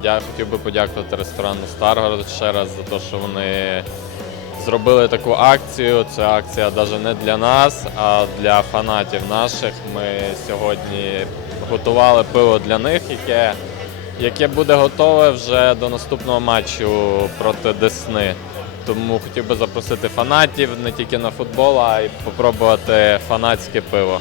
подя... хотів би подякувати ресторану Старгород ще раз за те, що вони зробили таку акцію. Це акція навіть не для нас, а для фанатів наших. Ми сьогодні готували пиво для них, яке, яке буде готове вже до наступного матчу проти Десни. Тому хотів би запросити фанатів не тільки на футбол, а й попробувати фанатське пиво.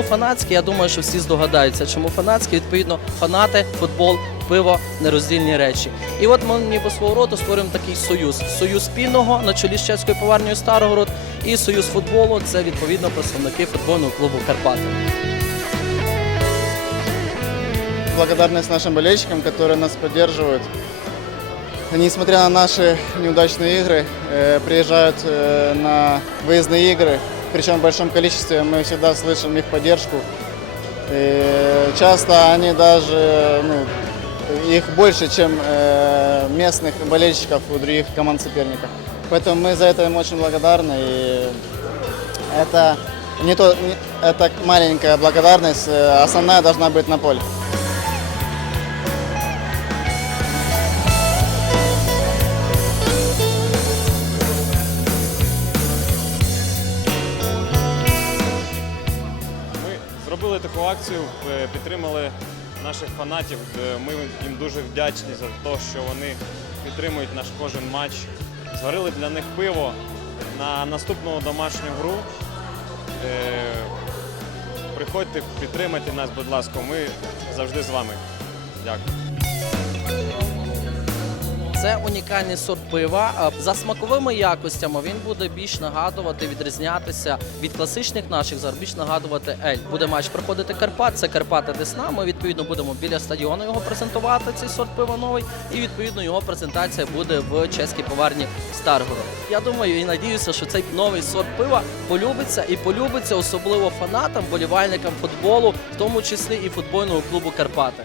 Чому фанатський? Я думаю, що всі здогадаються. Чому фанатський? Відповідно, фанати, футбол, пиво нероздільні речі. І от ми ніби свого роду створюємо такий союз. Союз спільного на чолі з чеською поварнею Старогород і союз футболу це відповідно представники футбольного клубу Карпати. благодарность нашим болельщикам, которые нас поддерживают. Несмотря на наши неудачные игры, э, приезжают э, на выездные игры, Причем в большом количестве, мы всегда слышим их поддержку. И часто они даже, ну, их больше, чем э, местных болельщиков у других команд соперников. Поэтому мы за это им очень благодарны. И это не то, не- это маленькая благодарность, э, основная должна быть на поле. Зробили таку акцію, е, підтримали наших фанатів. Е, Ми їм дуже вдячні за те, що вони підтримують наш кожен матч. Зварили для них пиво на наступну домашню гру. Е, Приходьте, підтримайте нас, будь ласка. Ми завжди з вами. Дякую. Це унікальний сорт пива. За смаковими якостями він буде більш нагадувати, відрізнятися від класичних наших зараз, більш нагадувати ель. Буде матч проходити Карпат, це Карпати Десна. Ми відповідно будемо біля стадіону його презентувати. Цей сорт пива новий, і відповідно його презентація буде в чеській поварні Старгород. Я думаю і надіюся, що цей новий сорт пива полюбиться і полюбиться особливо фанатам, болівальникам футболу, в тому числі і футбольного клубу Карпати.